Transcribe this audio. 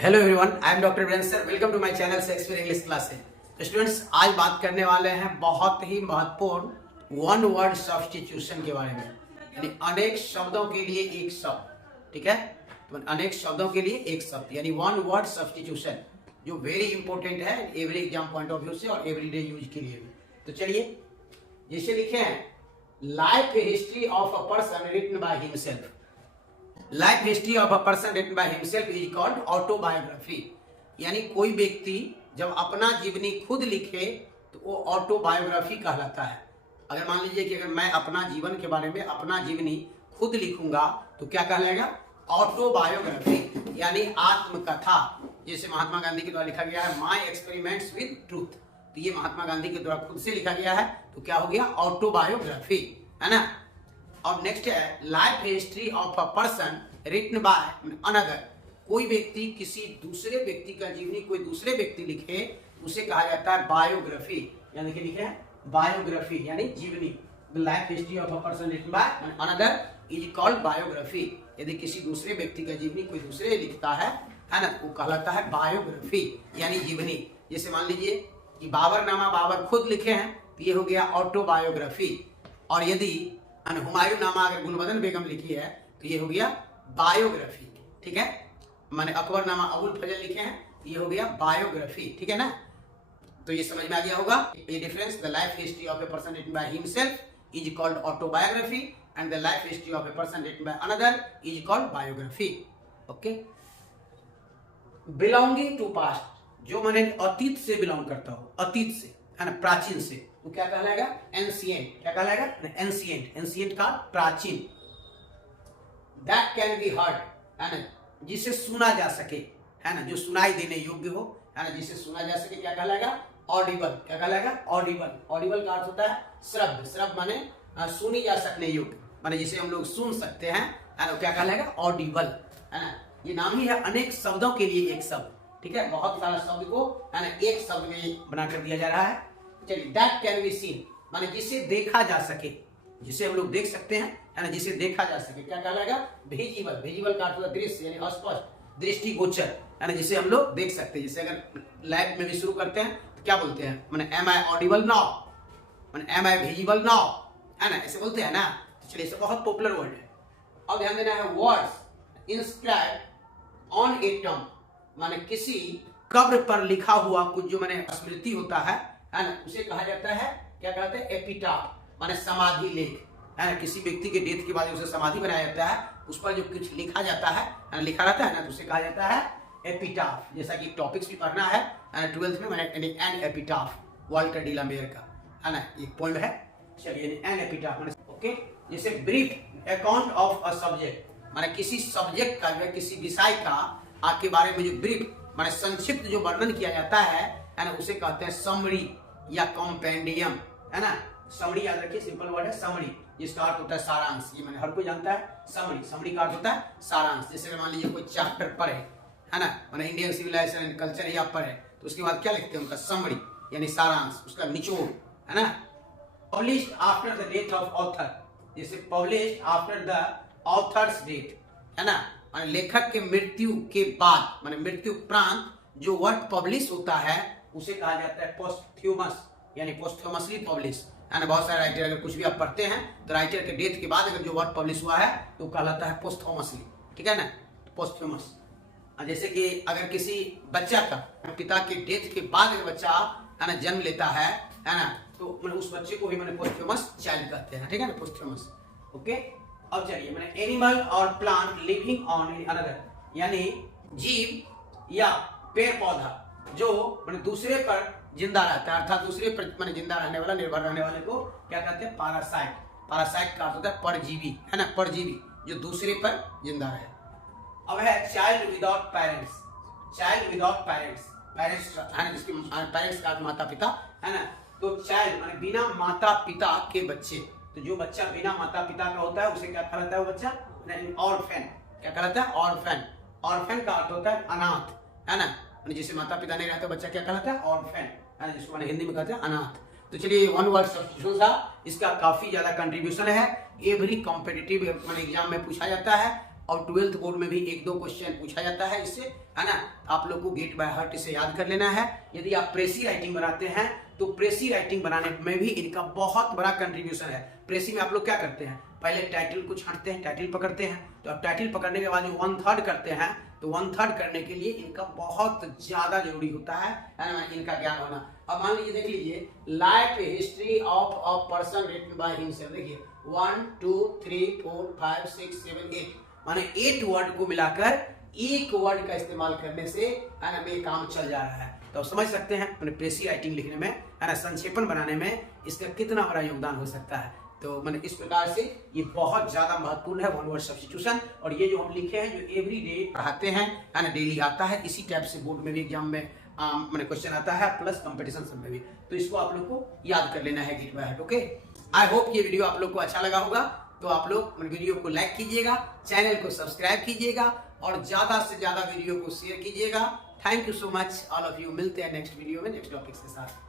Hello everyone, I am doctor Virendra sir. Welcome to my channel Shakespeare English classes. तो students, आज बात करने वाले हैं बहुत ही महत्वपूर्ण वन वर्ड सब्स्टिट्यूशन के बारे में, यानी अनेक शब्दों के लिए एक शब्द। ठीक है, तो अनेक शब्दों के लिए एक शब्द यानी वन वर्ड सब्स्टिट्यूशन, जो वेरी इंपॉर्टेंट है every exam point of view से और एवरीडे यूज के लिए भी। तो चलिए, जैसे लिखे हैं, life history of a person written by himself. Life history of a person written by himself is called autobiography. यानी कोई व्यक्ति जब अपना जीवनी खुद लिखे तो वो ऑटोबायोग्राफी कहलाता है। अगर मान लीजिए कि अगर मैं अपना जीवन के बारे में अपना जीवनी खुद लिखूंगा तो क्या कहलाएगा? ऑटोबायोग्राफी, यानी आत्मकथा। जैसे महात्मा गांधी के द्वारा लिखा गया है माई एक्सपेरिमेंट्स विद ट्रूथ, तो ये महात्मा गांधी के द्वारा खुद से लिखा गया है, तो क्या हो गया? ऑटोबायोग्राफी, है ना। और नेक्स्ट है life history of a person written by another. कोई व्यक्ति किसी दूसरे व्यक्ति का जीवनी कोई दूसरे व्यक्ति लिखे, उसे कहा जाता है बायोग्राफी। यानी कि लिखे हैं बायोग्राफी यानी जीवनी। Life history of a person written by another is called biography. यदि किसी दूसरे व्यक्ति का जीवनी कोई दूसरे लिखता है ना, वो कहलाता है बायोग्राफी यानी जीवनी। जैसे मान लीजिए कि बाबरनामा बाबर खुद लिखे हैं, तो ये हो गया ऑटोबायोग्राफी। और यदि हुमायूं नामा अगर गुलबदन बेगम लिखी है तो ये हो गया बायोग्राफी। ठीक है, माने अकबर नामा अबुल फजल लिखे हैं, ये हो गया बायोग्राफी। ठीक है ना, तो ये समझ में आ गया होगा ये difference. The life history of a person written by himself is called autobiography and the life history of a person written by another is called biography. Okay, belonging to past, जो माने अतीत से बिलोंग करता हो, अतीत से, है ना, प्राचीन से, तो क्या कहलाएगा? एंशिएंट। क्या कहलाएगा? एंशिएंट। एंशिएंट का प्राचीन। दैट कैन बी हर्ड, है ना, जिसे सुना जा सके, है ना, जो सुनाई देने योग्य हो, है ना, जिसे सुना जा सके, क्या कहलाएगा? ऑडिबल। क्या कहलाएगा? ऑडिबल। ऑडिबल का अर्थ होता है श्रव्य। श्रव्य माने सुनी जा सकने योग्य, माने जिसे हम लोग सुन सकते हैं, है ना, क्या कहलाएगा? ऑडिबल, है ना। ये नाम ही है अनेक शब्दों के लिए एक शब्द। ठीक है, बहुत सारा शब्द को, है ना, एक शब्द में बनाकर दिया जा रहा है। चलिए, दैट कैन बी सीन माने जिसे देखा जा सके, जिसे हम लोग देख सकते हैं, है ना, जिसे देखा जा सके, क्या कहलाएगा? विजिबल। विजिबल का अर्थ होता है दृश्य यानी स्पष्ट, दृष्टिगोचर, है ना, जिसे हम लोग देख सकते हैं। जैसे अगर लैब में भी शुरू करते हैं तो क्या बोलते हैं? माने एम आई ऑडिबल नाउ, माने एम आई विजिबल नाउ, है ना, ऐसे बोलते हैं ना। तो चलिए, इसे बहुत पॉपुलर वर्ड है। और ध्यान देना है, words inscribed on A tomb, माने किसी कब्र पर लिखा हुआ कुछ जो माने स्मृति होता है ना, उसे कहा जाता है, क्या कहते हैं? एपिटाफ, माने समाधि लेख, है ना। किसी व्यक्ति के डेथ के बाद उसे समाधि बनाया जाता है, उस पर जो कुछ लिखा जाता है ना, लिखा रहता है ना, तो उसे कहा जाता है एपिटाफ। जैसा कि टॉपिक्स भी पढ़ना है 12th में, मैंने an epitaph, Walter de la Mare का, है ना, एक पोएम है। चलिए, एन एपिटाफ माने ओके। जैसे brief account of a subject, माने किसी सब्जेक्ट का, किसी विषय का के बारे में जो ब्रीफ माने संक्षिप्त जो वर्णन किया जाता है ना, उसे कहते हैं समरी या कॉम्पेंडियम, है ना। समरी याद रखिए, सिंपल वर्ड है समरी, जिसका अर्थ होता है सारांश। ये मैंने हर कोई जानता है समरी। समरी का अर्थ होता है सारांश। जैसे मान लीजिए कोई चैप्टर पढ़े, है ना, माने इंडियन सिविलाइजेशन एंड कल्चर या पढ़े, तो उसके बाद क्या लिखते हैं? उनका समरी यानी सारांश, उसका निचोड़, है ना। Published after the death of author, जैसे published after the author's death, है ना, माने लेखक के मृत्यु के बाद, माने मृत्यु उपरांत जो वर्क पब्लिश होता है उसे कहा जाता है पोस्थ्यूमस, यानी पोस्थ्यूमसली पब्लिश, है ना। बहुत सारे राइटर, अगर कुछ भी आप पढ़ते हैं तो राइटर के डेथ के बाद अगर जो वर्क पब्लिश हुआ है तो कहलाता है पोस्थ्यूमसली। ठीक है ना, पोस्थ्यूमस। जैसे कि अगर किसी बच्चा का पिता के डेथ के बाद अगर बच्चा, है ना, जन्म लेता है ना, तो उस बच्चे को भी मैंने पोस्थ्यूमस चाइल्ड कहते हैं। ठीक है ना, पोस्थ्यूमस। ओके, अब चलिए, मैंने एनिमल और प्लांट लिविंग ऑन अनदर, यानी जीव या पेड़ पौधा जो मैंने दूसरे पर जिंदा रहता है, अर्थात दूसरे पर मैंने जिंदा रहने वाला, निर्भर रहने वाले को क्या कहते हैं? पैरासाइट। पैरासाइट का अर्थ होता है परजीवी, है ना, परजीवी जो दूसरे पर जिंदा रहे। अब है child without parents. Child without parents, parents है ना, जिसके पेरेंट्स का माता पिता, है ना। तो चाइल्ड माने बिना माता पिता के बच्चे। तो जो बच्चा बिना माता पिता का होता है उसे क्या कहलाता है? वो बच्चा ऑर्फन। क्या कहलाता है? ऑर्फन। ऑर्फन का अर्थ होता है अनाथ, है ना, जिसे माता पिता नहीं रहता बच्चा क्या कहलाता है? ऑर्फन, है ना, जिसको मैंने हिंदी में कहते हैं अनाथ। तो चलिए, वन वर्ड सब्स्टिट्यूशन था, इसका काफी ज्यादा कंट्रीब्यूशन है, एवरी कॉम्पिटिटिव एग्जाम में पूछा जाता है और 12th बोर्ड में भी 1-2 क्वेश्चन पूछा जाता है इससे, है ना। आप लोग को गेट बाय हार्ट इसे याद कर लेना है। यदि आप प्रेसी राइटिंग बनाते हैं तो प्रेसी राइटिंग बनाने में भी इनका बहुत बड़ा कंट्रीब्यूशन है। प्रेसी में आप लोग क्या करते हैं, पहले टाइटल को छांटते हैं, टाइटल पकड़ते हैं, तो अब टाइटल पकड़ने के बाद जो 1/3 करते हैं, तो 1/3 करने के लिए इनका बहुत ज्यादा जरूरी होता है ना, इनका ज्ञान होना। अब मान लीजिए, देख लीजिए, life history of a person written by himself, देखिए 1 2 3 4 5 6 7 8 माने 8 वर्ड को मिलाकर एक वर्ड का इस्तेमाल करने से, है ना, ये काम चल जा रहा है। तो समझ सकते हैं मैंने प्रेसी राइटिंग लिखने में, है ना, संक्षेपण बनाने में इसका कितना बड़ा योगदान हो सकता है। तो मैंने इस प्रकार से ये बहुत ज्यादा महत्वपूर्ण है वन वर्ड सब्स्टिट्यूशन। और ये जो हम लिखे हैं, जो एवरी डे पढ़ाते हैं, है ना, डेली आता है, इसी टाइप से बोर्ड में भी एग्जाम में मैंने क्वेश्चन आता है, प्लस कंपटीशन सब में भी। तो इसको आप लोग को याद कर लेना है get by heart. Okay, I hope ये वीडियो आप लोग को अच्छा लगा होगा। तो आप लोग वीडियो को लाइक कीजिएगा, चैनल को सब्सक्राइब कीजिएगा और ज्यादा से ज्यादा वीडियो को शेयर कीजिएगा। Thank you so much all of you. मिलते हैं नेक्स्ट वीडियो में नेक्स्ट टॉपिक के साथ।